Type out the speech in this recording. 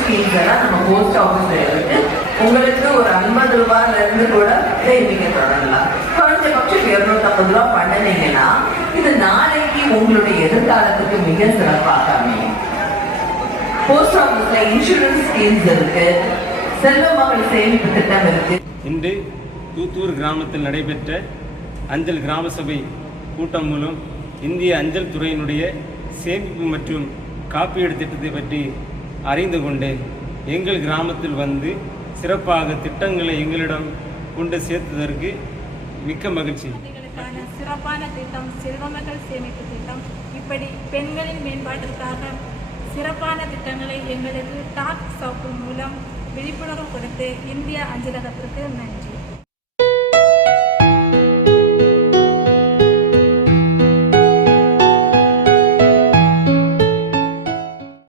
Schemes எல்லாம் நம்ம post ஆஃபீஸ்ல இருக்கு. உங்களுக்கு ஒரு 50 ரூபாயில இருந்து கூட சேவிங்க தொடரலாம். குறைஞ்சபட்சம் 250 ரூபாய் பண்ணினீங்கன்னா இது நாளைக்கு உங்களுடைய எதிர்காலத்துக்கு மிக சிறப்பாக அமையும். போஸ்ட் ஆஃபீஸ்ல இன்சூரன்ஸ் ஸ்கீம்ஸ் இருக்கு, செல்வ மகள் சேமிப்பு திட்டம் இருக்கு. இன்று தூத்தூர் கிராமத்தில் நடைபெற்ற அஞ்சல் கிராம சபை கூட்டம் மூலம் இந்திய அஞ்சல் துறையினுடைய சேமிப்பு மற்றும் காப்பீடு திட்டத்தை பற்றி அறிந்து கொண்டேன். எங்கள் கிராமத்தில் வந்து சிறப்பாக திட்டங்களை எங்களிடம் கொண்டு சேர்த்ததற்கு மிக்க மகிழ்ச்சி. சிறப்பான திட்டம் செல்வமகள் சேமிப்பு திட்டம். இப்படி பெண்களின் மேம்பாட்டிற்காக சிறப்பான திட்டங்களை எங்களுக்கு டாக் சவுக்கு மூலம் விழிப்புணர்வு கொடுத்து இந்திய அஞ்சலகத்திற்கு நன்றி.